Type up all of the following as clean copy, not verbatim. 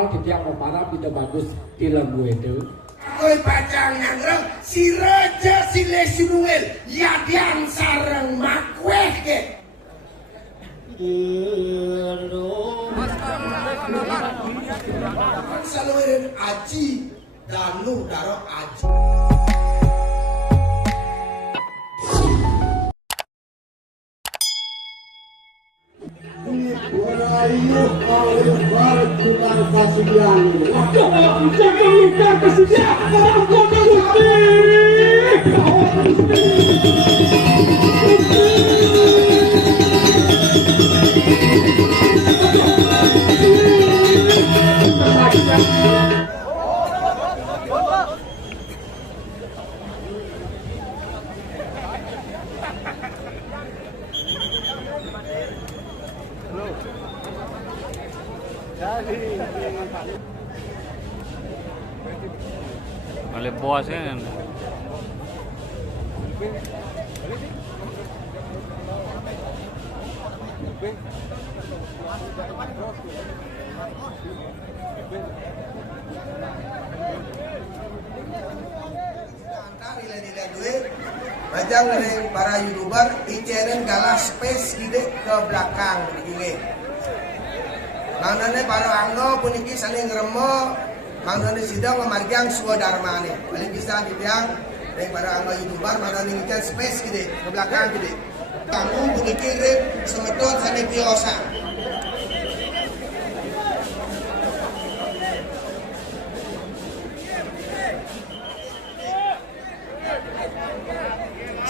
mahal kita mau parah tidak bagus film gue itu. Kowe bacang nyangreng si Raja si Lesunungel ya diang sareng makweh ke. Salurin aji danu daro aji. Warayu kau barat tukang kasihan. Jangan lupa kesediaan kau oleh bosnya. Nilai-nilai duit bajang dari para youtuber iceren galah space ide ke belakang begini. Mangnane para anggo puniki saling ngremo mangnane sidang memarjang swadharma nih. Paling bisa dibilang dari para anggo youtuber mangnane icen space gede ke belakang gede. Kamu puniki semeton sane piosa.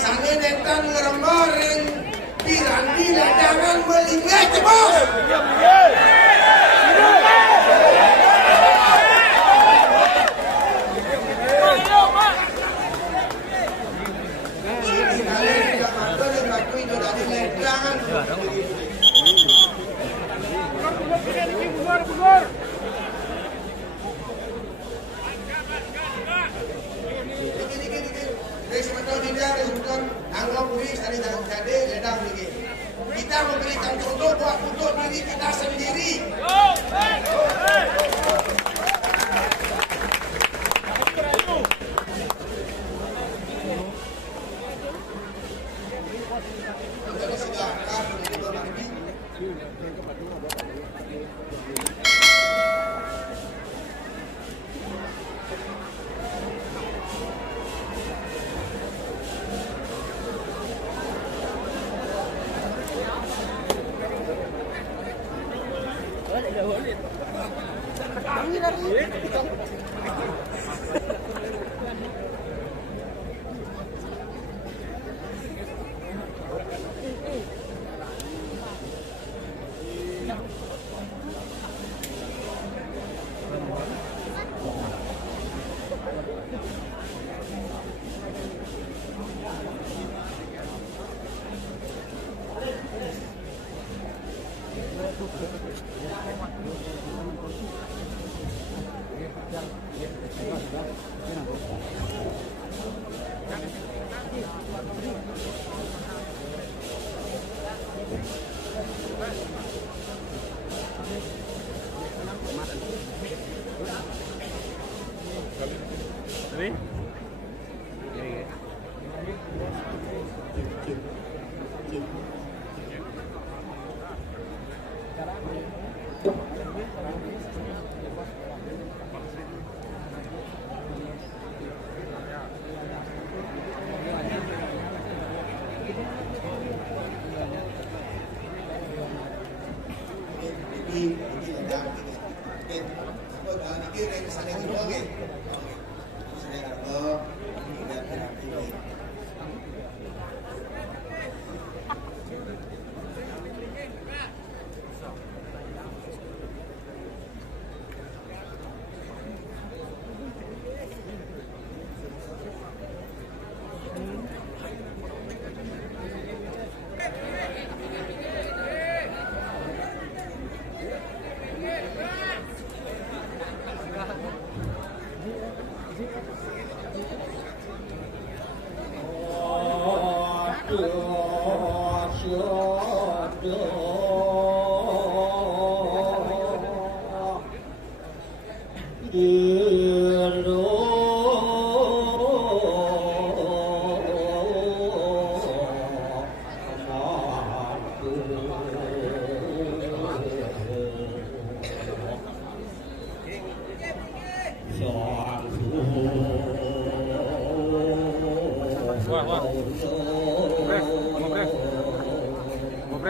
Sange nekan ngeremoreng piranti jangan melingkar bos. Kita memberikan contoh buat untuk diri kita sendiri.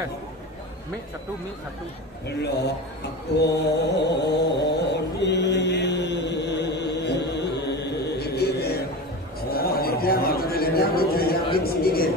beres. Mie satu. Lo aku di Dia makan dia macam yang sedikit.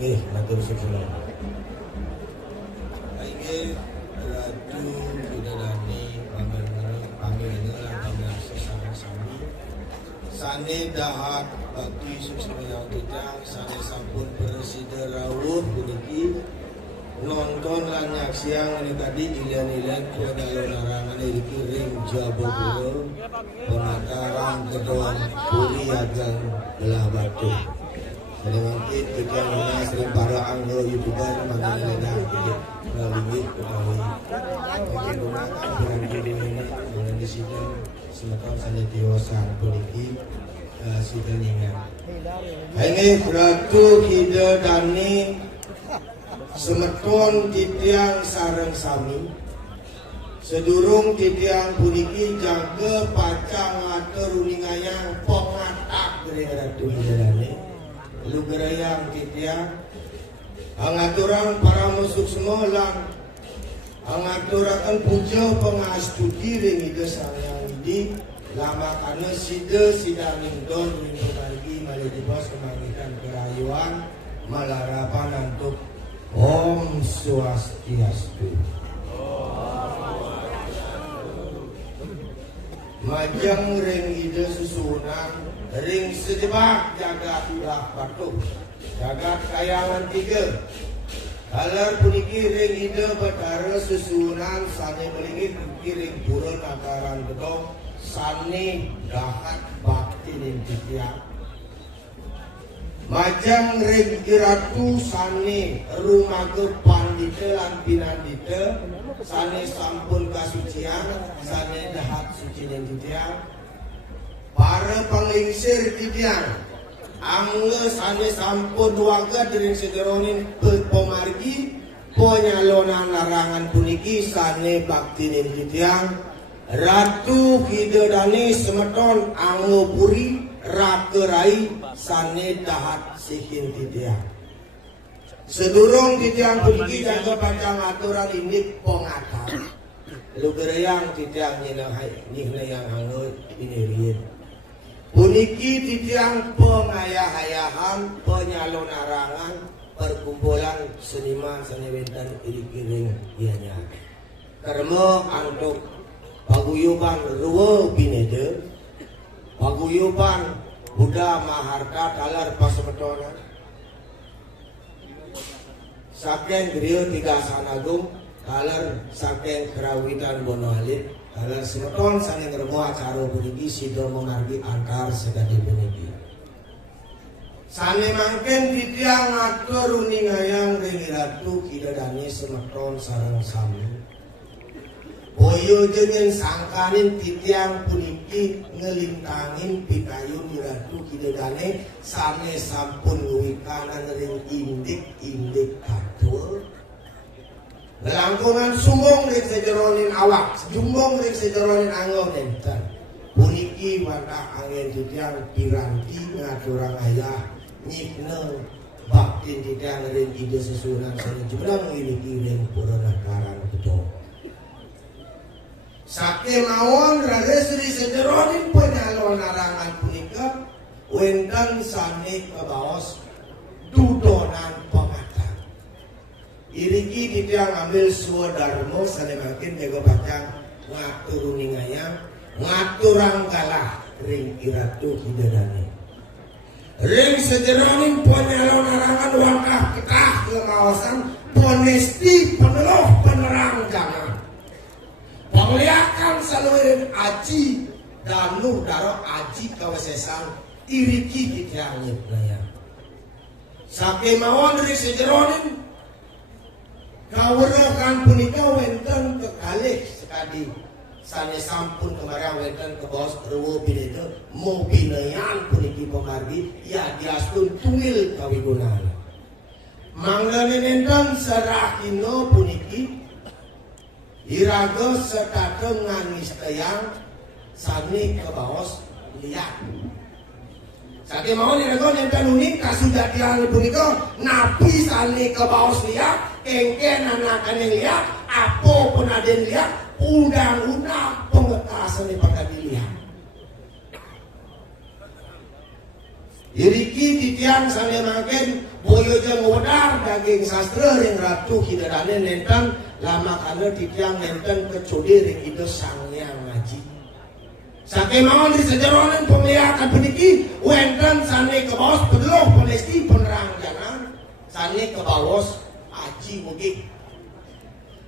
Ini matur suwun. Ini Ratu Bidadari pamilnya sesama-sama. Sane dahat bakti suksmaya kita, sane sampun presiden rawuh puniki nonton lan nyaksiang ini tadi ilian-ilian kuadalo larangan iki ring Jabogoro penataran gedong puri agang belah batu. Dengan kita mengenai sering para anglo youtuber mengenai melalui utawi mungkin dengan video ini dengan di sini semeton saja dewasa polisi sidang ingat. Ini Ratu Bidadari semeton titiang sareng sami sedurung titiang puniki jaga pacang atur uningayang pengatak dari Ratu Bidadari lu gerayang titiang angaturan para musuk semolang angaturakan puja pengastuti ring ide sayang di lama karena sidang lingdon ring lagi malih dibos kemangikan kerayuan malarapan untuk Om Swastiastu. Majang ring ide susunan ring sedebak jagat ulah patuh jagat kayangan tiga halar puniki ring ide batara susunan sane melingit ring purun akaran gedong sane dahat bakti nintitia majang ring iratu sane rumah ke pandita lan pinandita sane sampun kasucian sane dahat suci nintitia para penglingsir titiang angge sane sampun warga dering sederonin pemargi penyalonan larangan puniki sane bakti titiang Ratu Bidadari semeton angge puri rakerai sane dahat sihin titiang sedurung titiang puniki jaga panjang aturan ini pengatar lu gerayang titiang nyina yang angge ini riet puniki titiang pengayah-ayahan penyalon arangan perkumpulan seniman seniwentan iri-iring ianya karena untuk paguyuban ruwa binede paguyuban Buddha Maharta talar pasemetonan saking griya Tigasan Agung talar saking kerawitan Bonoalit kalau semeton saling remo acara puniki sida memargi antar sekadi puniki. Sane mangken titiang atur uningayang ring Ratu Bidadari semeton sareng sami. Boyo jengen sangkanin titiang puniki ngelintangin pitayun Ratu Bidadari sane sampun wikanan ring indik katul. Langkungan sumbong ring sejeronin awak, jumbong ring sejeronin anggo nenten. Puniki wata angin titiang piranti ngaturang ayah nyikne baktin titiang ring ide sesunan sani jumlah ngiliki ring purana karang betul. Sake mawon rade sri sejeronin penyalon larangan punika wenten sani kebaos dudonan Iriki titiang ambil swadharma sane makin jaga pacang ngatur ningayang ngaturang kalah ring iratu hidadane ring sejeroning penyalon arangan wangkah ketah lemawasan ponesti peneluh penerang jangan pengliakan salurin aji danu daro aji kawasesan iriki ditiangit naya sake mawon ring sejeroning kawurakan punika wenten kekalih sekali sane sampun kemarin wenten ke bos rewo binedo mobilayan puniki pemargi ya diastun tungil kawigunaan manglane nenten serahino puniki iraga setadeng ngangis teyang sane ke baos liat sake mau iraga nenten unik kasudatian punika nabi sane ke baos liat engken anakan yang lihat apa pun ada yang lihat undang-undang pengetasan di pengadilan iriki titiang sana makin boyo jeng wadar daging sastra yang ratu hidadane nenten lama karena titiang nenten kecudi ring itu sangnya ngaji sake mau di sejaronan pemilihan peniki wenten sana ke bawah pedeloh penesti penerang jangan sana ke bawah aji mungkin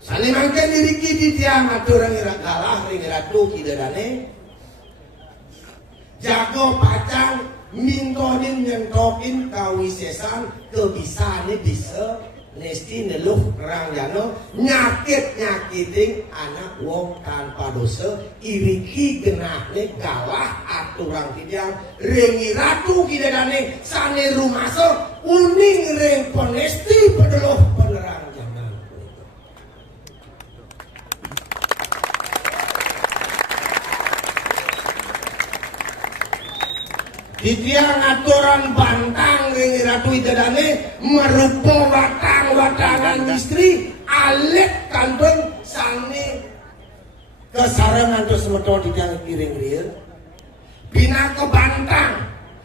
saling mangken diriki di tiang atur ngirat kalah ringiratu hidadane jago pacang mintonin nyentokin kawisesan kebisane bisa nesti neluh rang jano nyakit nyakiting anak wong tanpa dosa iriki genahne kalah aturang tidiang ringiratu hidadane sane rumasa uning ring penesti pedeluh penerang zaman di tiang aturan bantang ring ratu hidadane merupa watang-watangan istri alit kantong sane kesarangan terus meto di tiang kiring real bina ke bantang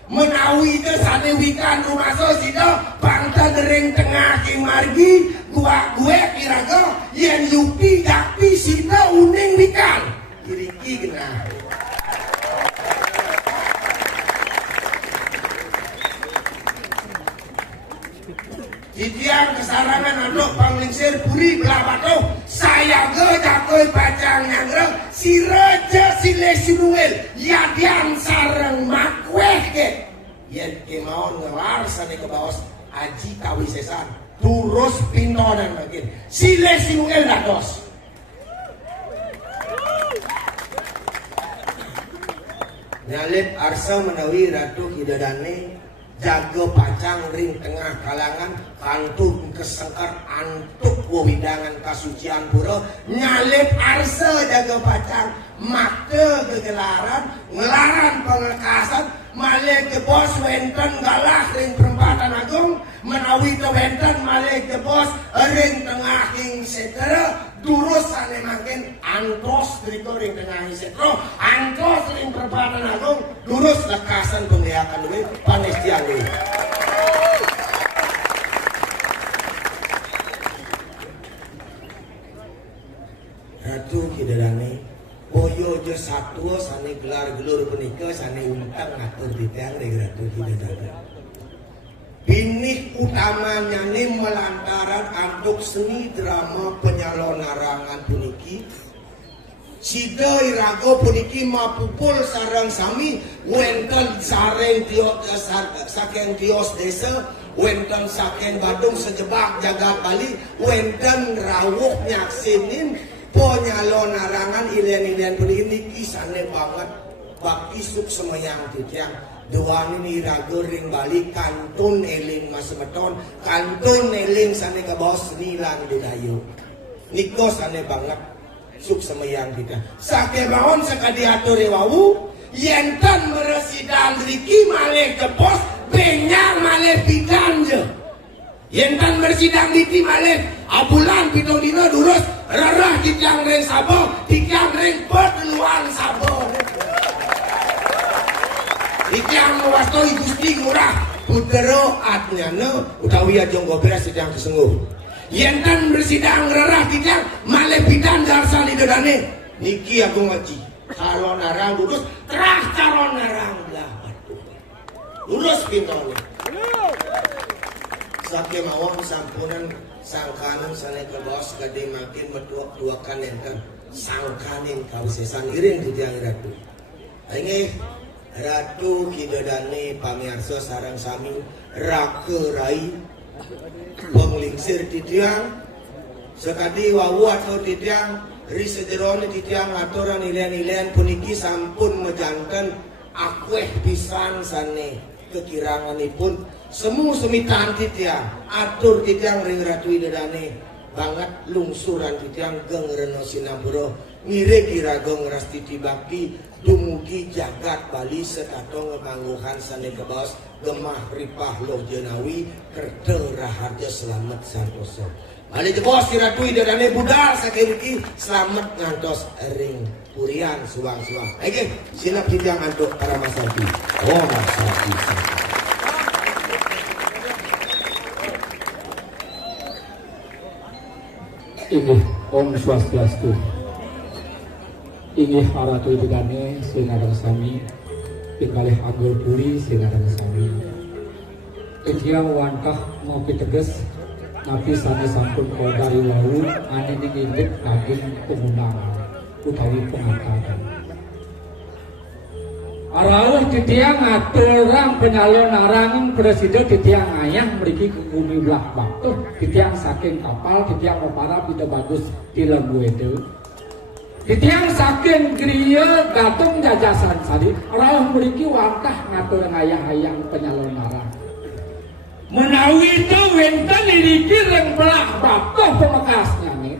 menawi ke sane wikan rumah sosida bangta gering tengah king margi gua gue kiraga yen yupi jakpi sida uning wikan kiriki genah Didiang kesarangan anak panglingsir puri belah batu saya jakoi pacang nyangreng si raja si lesunuel yadian sarang makweh ke yen kemauan ngelar sana ke bawah aji kawisesan turus pintonan makin si lesunuel dados nyalip arsa menawi ratu hidadane jaga pacang ring tengah kalangan kantun kesengkar antuk wewidangan kasucian pura nyalip arsa jaga pacang mata kegelaran ngelaran pengekasan malek ke bos wenten galah ring perempatan agung menawi ke wenten malek ke bos ring tengah ing setera durus sane makin antos triko ring tengah ing setro antos ring perempatan agung durus lekasan pemeliakan duit panestian duit ratu hidadane boyo je satu sane gelar gelur penika sane untang ngatur detail ring ratu hidadane binik utamanya nih melantaran anduk seni drama penyalon narangan puniki sida irago puniki mapupul sarang sami wenten sareng tios saking tios desa wenten saking Badung sejebak jagat Bali wenten rawuh nyaksinin penyalon narangan ilian-ilian puniki niki sane banget bak isuk semayang titiang doa ini raga ring balik kantun eling mas meton kantun eling sane ke bawah senilan budaya niko sane banget suk semayang kita sake bawon sekadi atur wawu yentan meresidang riki malih ke bos benyang malih pidan je yentan meresidang riki malih abulan pitung dina durus rerah ditiang ring sabo ditiang ring perteluan sabo Ikyang mewastoi gusti ngurah putero atnyana utawi ajong gobera sedang kesengguh yentan bersidang rerah tiang malih pidan darsa lidodane niki aku ngaji calon narang lurus terah calon narang lah lurus pintone sakit mawang sampunan sangkanan sana ke bos gede makin berduakan enten sangkanin kawisesan iring di tiang ratu ini ratu kidadane pamiarso sarang sami rake rai penglingsir di tiang sekadi wawu atau di tiang risejerone di tiang aturan nilaian puniki sampun mejantan akweh pisan sane kekiranganipun semu semitan titiang atur titiang ring ratu idadane banget lungsuran titiang geng reno sinaburo ngire kiragong rastiti bakti dumugi jagat Bali sekato ngemangguhan sane kebaos gemah ripah loh jenawi kerde raharja selamat santoso Bali jebos di ratu idadane budal sakiriki selamat ngantos ring purian suang-suang oke silap titiang antuk para masapi oh masapi Ini Om Swastiastu. Ini Haratu Idane Singadang Sami. Pingalih Agel Puri Singadang Sami. Ikiang wantah mau piteges napi sami sampun kodari wau ane ingin ageng pengundangan utawi pengangkatan. Arauh titiang aturang penyalon narangin presiden titiang ayang meriki ke bumi belah baktuh titiang saking kapal titiang opara tidak bagus di lembu itu titiang saking kriya gatung jajasan sadi arauh meriki wantah ngaturang ayang-ayang penyalon narang menawi itu wenten diriki reng belah baktuh pemekasnya nih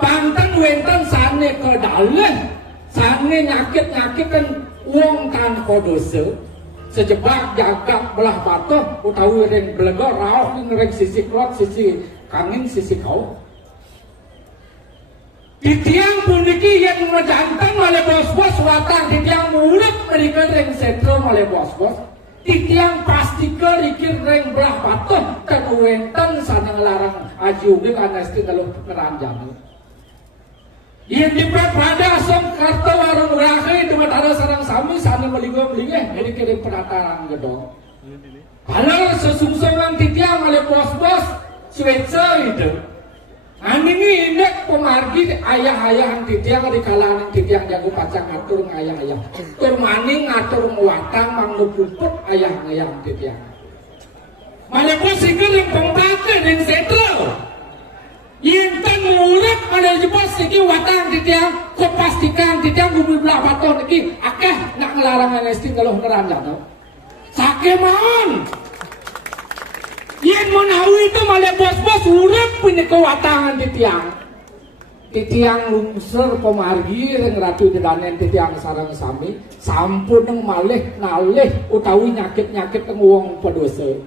panten wenten sane ke daleh sane nyakit-nyakitan uang tan kodose sejebak jagak belah batuh utawi ring belega rauh ring sisi klot sisi kangin sisi kau di tiang puniki yang menjantang oleh bos-bos watang di tiang mulut mereka ring setrum oleh bos-bos di tiang pasti ke rikir ring belah batuh dan wenten sana ngelarang aji ubi karena isti kalau ngeranjang yang dibuat pada som kartu warung rahi dengan ada sarang sami sana melinggo-melingeh jadi kirim penataran gedong kalau sesungsungan titiang oleh bos-bos Switzer itu ini indek pemargi ayah-ayahan titiang di kalangan titiang jago pacang ngatur ayah-ayah tur maning ngatur muatang manggupuput ayah-ayah titiang malah bos sikir yang pembake dan setro Yinten mulut ada jebos iki watang titiang kepastikan titiang bumi belah baton iki akeh nak ngelarangan esting kalau ngeranjang no? Sake maon yen menawi itu malah bos-bos urip punya kewatangan titiang lungsur pemargi ring ratu dedanen titiang sarang sami sampun neng malih nalih utawi nyakit-nyakit teng wong pedose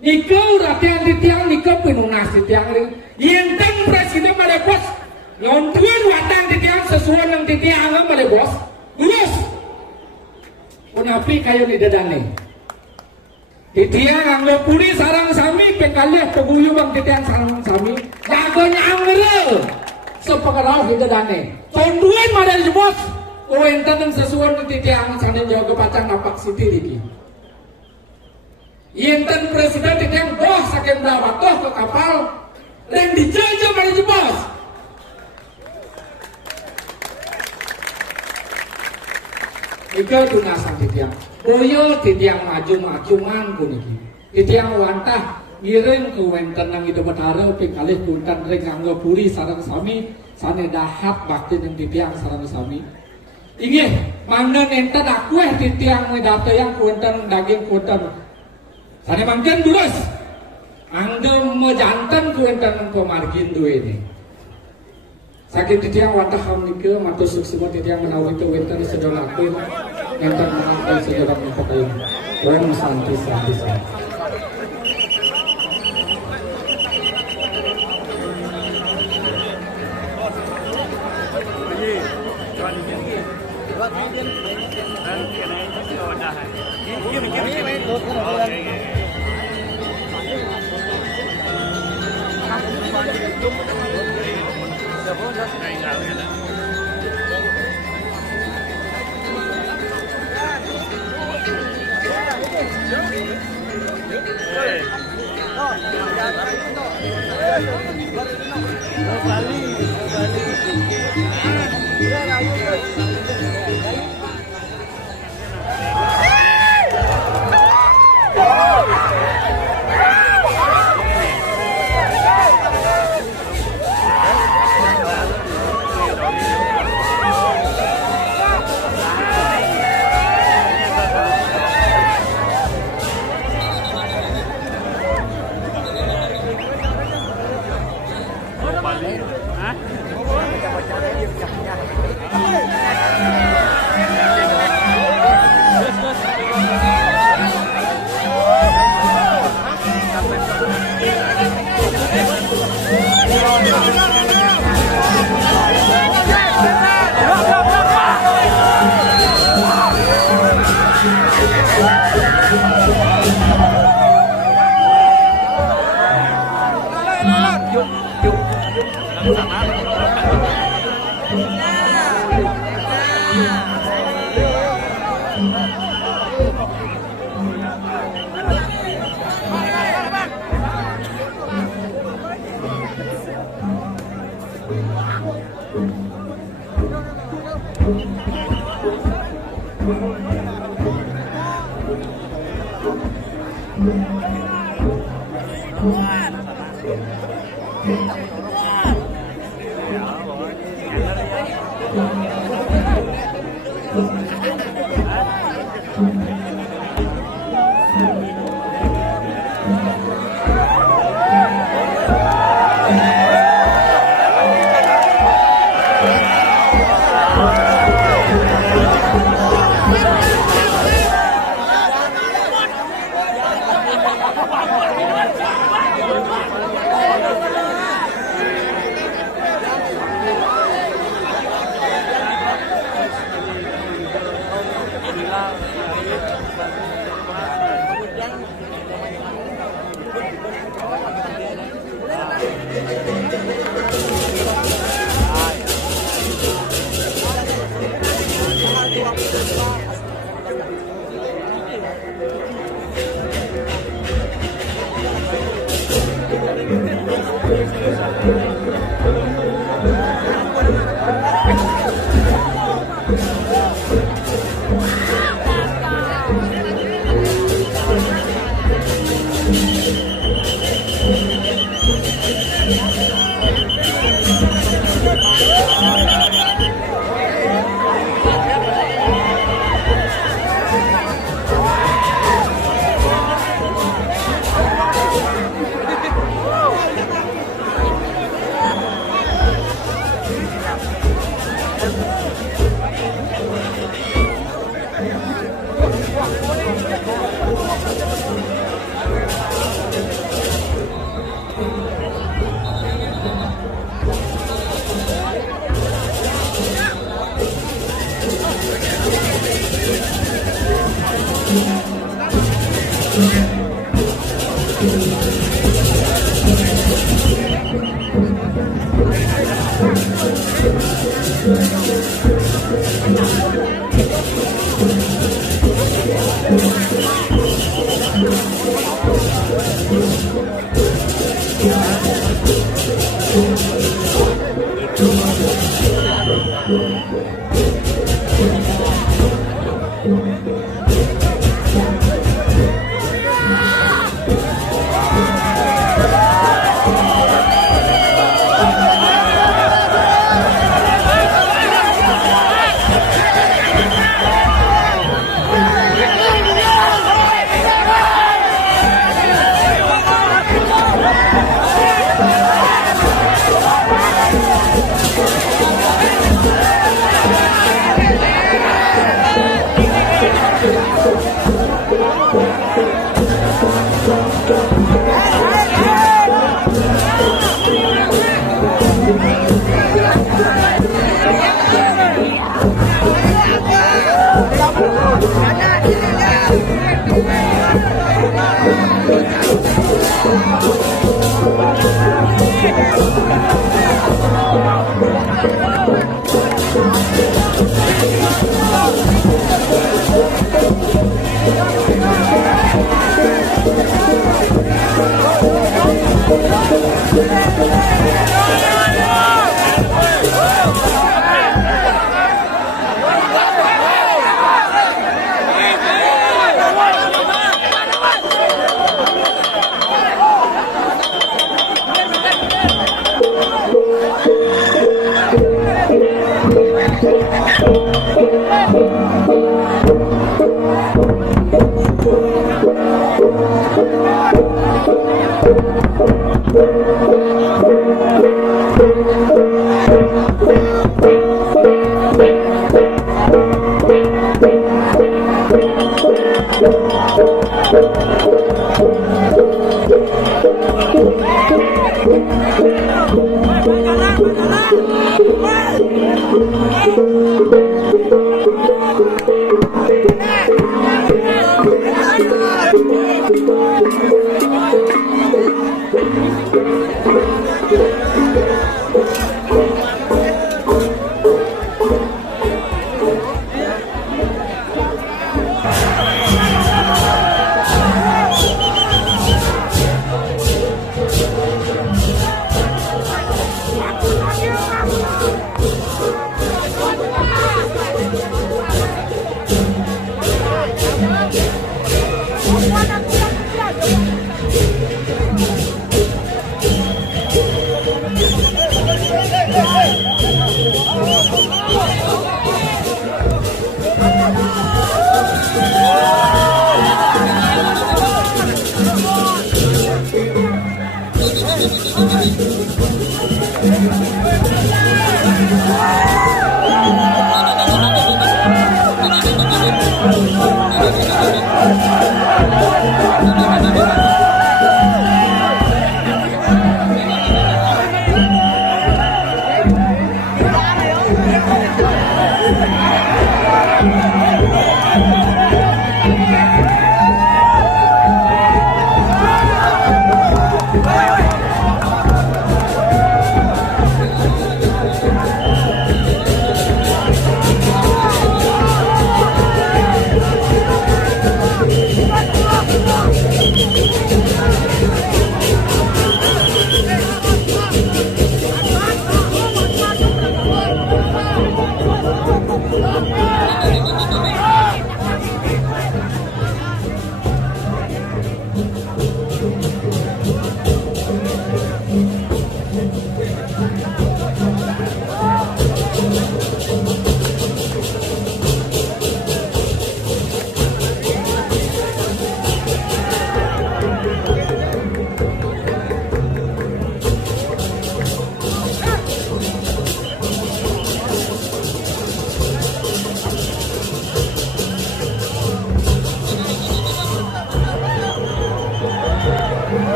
Nika ratian titiang nika penunas titiang ring yenten presiden pada bos ngontuan watang titiang sesuai dengan titiang pada bos lulus punapi kayu di dadane titiang anglo puri sarang sami pekalih peguyu bang titiang sarang sami jagonya anggere sepekerau di dadane tonduan pada bos wenten sesuai dengan titiang sana jago pacang napak siti lagi Yenten presiden titiang boh saking bawatoh ke kapal dan dijajah pada jebos ika tunasan titiang boyo titiang maju-majuman puniki titiang wantah ngiring ke wenten nang itu betara pingkalih puntan ring anggo puri sarang sami sane dahat bakti yang titiang sarang sami inggih mana nenten akueh titiang medate yang puntan daging puntan Sane mangken durus angge mejantan ku enten pemargin duwe ini sakit titiang wantah hamnike matur suksema titiang menawi tu wenten sedolakeun enten mengapai sejarah mengkotayu Om santi santi santi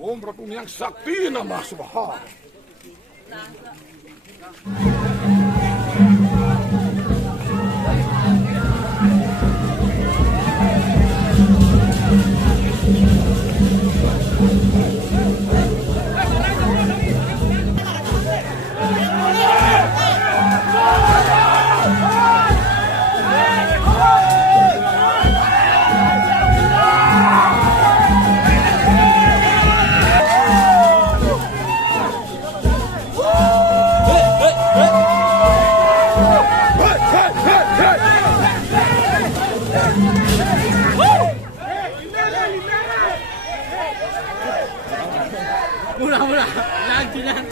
Om Prabu yang sakti nama Subhan. Mula-mula. Jangan.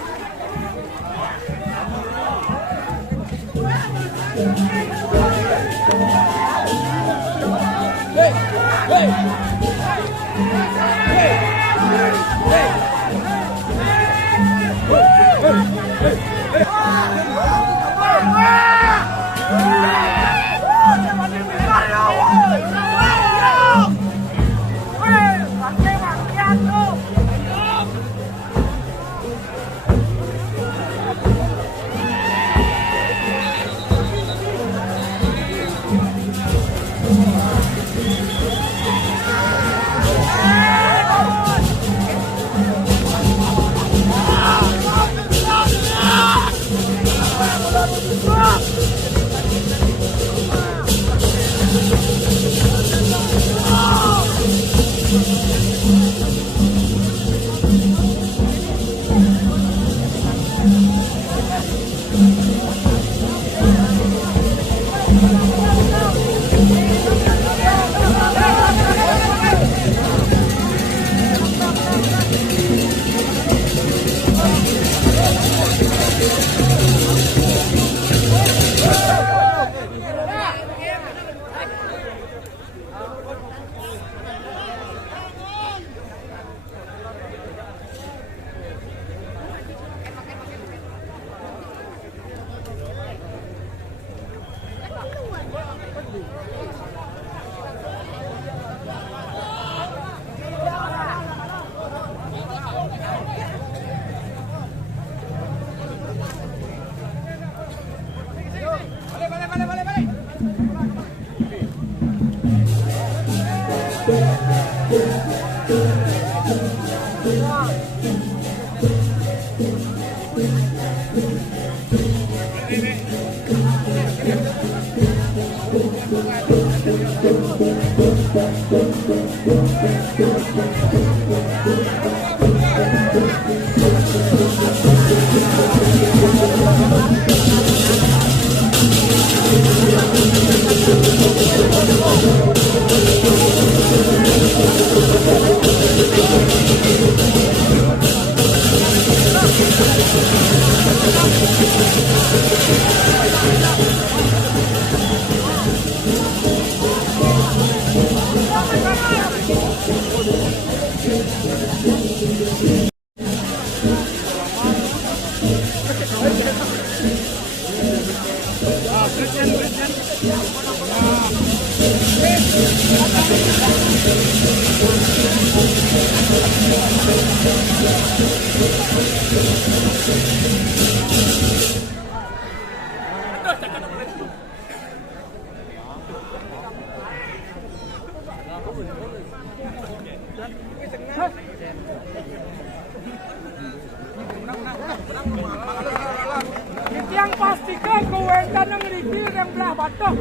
Yang pastikan kewentan yang riki yang belah batok,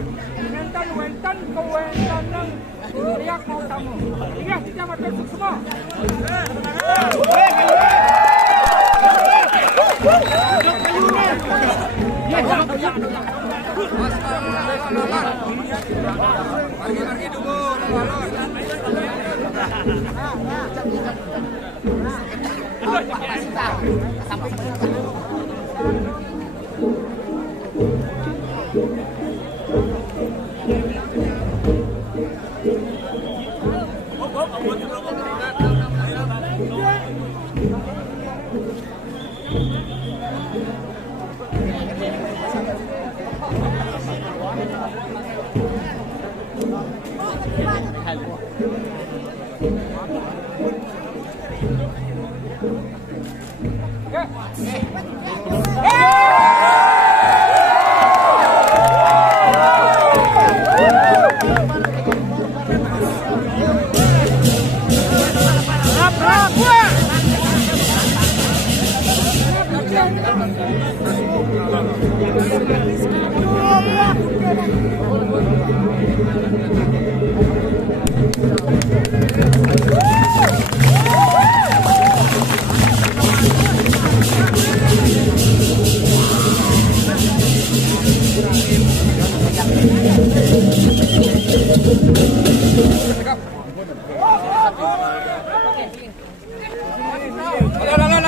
wentan kewentan yang riak mau tamu. Ingat kita makan semua. Alah,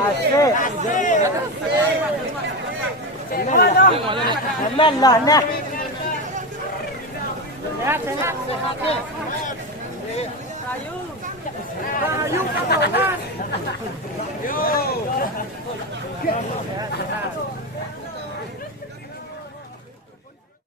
Asik. Aman lah nah. Sehat. Kayu katakan. Yo.